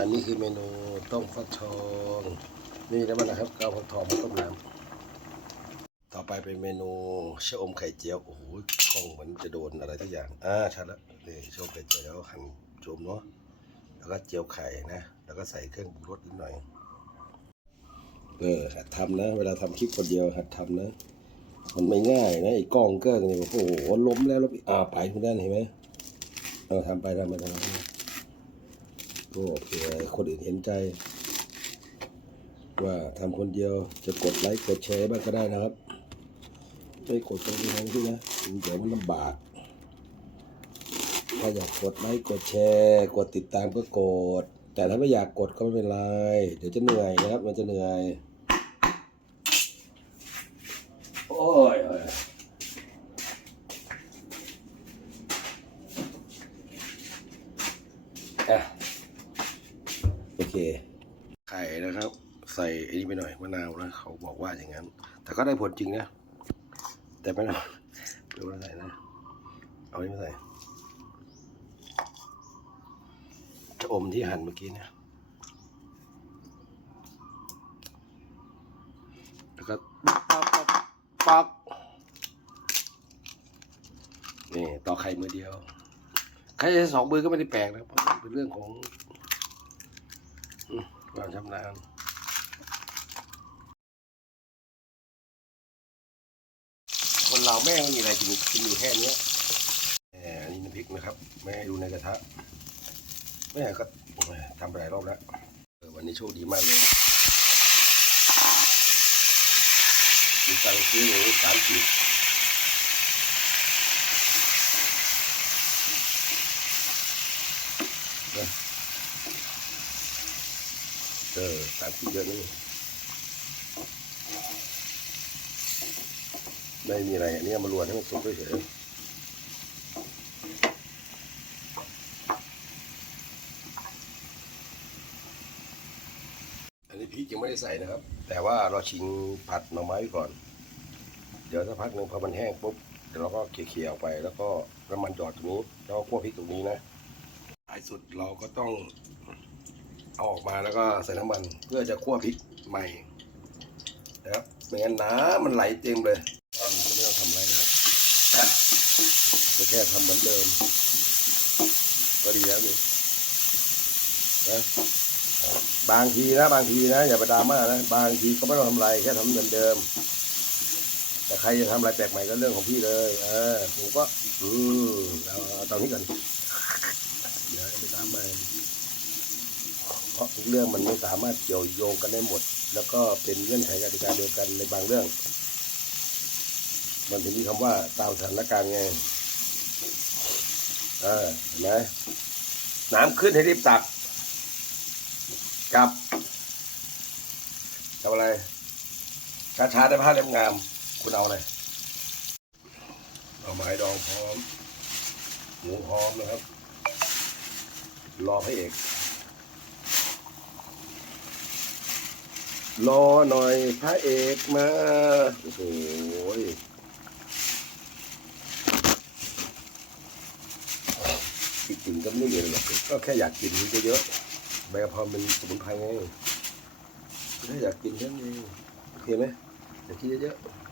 อันนี้คือเมนูต้มฟักทอง นี่แล้วมันนะครับก็เอาฟักทองมาต้มน้ำต่อไปเป็นเมนูชะอมไข่เจียว โอ้โหกล้องเหมันจะโดนอะไรทุกอย่าง อ่าชัดแล้วนี่ชะอมไข่เจียวแล้วหั่นโจมเนาะ แล้วก็เจียวไข่นะ แล้วก็ใส่เครื่องปรุงรสนิดหน่อย เออหัดทำนะ เวลาทำคลิปคนเดียวหัดทำนะ มันไม่ง่ายนะไอ้กล้องเกิ้งนี่ยโอ้โหล้มแล้วล้วอ่าไปคุณด้านเห็นไหมเออทำไปทำไปทำไป ก็โอเคคนอื่นเห็นใจ ว่าทำคนเดียวจะกดไลค์กดแชร์บ้างก็ได้นะครับไม่กดตรงนี้ทั้งที่นะเดี๋ยวมันลำบาก ถ้าอยากกดไลค์กดแชร์ กดติดตามก็กด แต่ถ้าไม่อยากกดก็ไม่เป็นไร เดี๋ยวจะเหนื่อยนะครับ มันจะเหนื่อย โอ้ยโอ้ยอะ โอเค ไข่นะครับ ใส่ไอ้นี่ไปหน่อยมะนาวนะเขาบอกว่าอย่างนั้น แต่ก็ได้ผลจริงนะ แต่ไม่ต้องดูว่าใส่นะ เอาอันนี้มาใส่จะอมที่หั่นเมื่อกี้นี่ยแล้วก็ปักปักปักปักนี่ต่อไข่มือเดียวใครจะสองมือก็ไม่ได้แปลกนะเป็นเรื่องของ ความชำนาญคนเราแม่งไม่มีอะไรกินกินอยู่แค่นี้อันนี้น้ำพริกนะครับ แม่ดูในกระทะแม่ก็ทำไปหลายรอบแล้ววันนี้โชคดีมากเลยมีตังค์ซื้อหมูสามสิบ เออสามสิบเยอะนี่ไม่มีอะไรอันนี้มาลวนให้มันสุกเฉยอันนี้พริกยังไม่ได้ใส่นะครับ แต่ว่าเราชิงผัดหน่อไม้ไว้ก่อน เดี๋ยวสักพักหนึ่งพอมันแห้งปุ๊บเดี๋ยวเราก็เขี่ยๆออกไป แล้วก็น้ำมันหยอดตรงนี้แล้วก็คั่วพริกตรงนี้นะท้ายสุดเราก็ต้อง เอาออกมาแล้วก็ใส่น้ำมันเพื่อจะคั่วพริกใหม่นะครับไม่งั้นน้ำมันไหลเต็มเลยอันนี้ก็ไม่ต้องทำอะไรนะครับก็แค่ทำเหมือนเดิม ก็ดีแล้วนี่นะบางทีนะ บางทีนะอย่าไปดราม่านะบางทีก็ไม่ต้องทำอะไรแค่ทำเหมือนเดิม แต่ใครจะทำอะไรแปลกใหม่ก็เรื่องของพี่เลย เออผมก็อืมเอาเอาตอนนี้ก่อนเดี๋ยวไม่ตามมา เพราะทุกเรื่องมันไม่สามารถเกี่ยวโยงกันได้หมด แล้วก็เป็นเงื่อนไขกติกาเดียวกันในบางเรื่อง มันถึงมีคำว่าตามสถานการณ์ไงเออเห็นไหมน้ำขึ้นให้รีบตักกับทำอะไรช้าได้ผ้าเล่มงาม คุณเอาอะไรเอาไม้ดองพร้อม หมูพร้อมนะครับ รอพระเอก รอหน่อยพระเอกมา โอ้โหกินก็ไม่ได้เยอะหรอกก็แค่อยากกินเยอะๆใบกะเพราเป็นสมุนไพรไงแค่อยากกินแค่นี้นเองโอเคไหมอยากกินเยอะๆ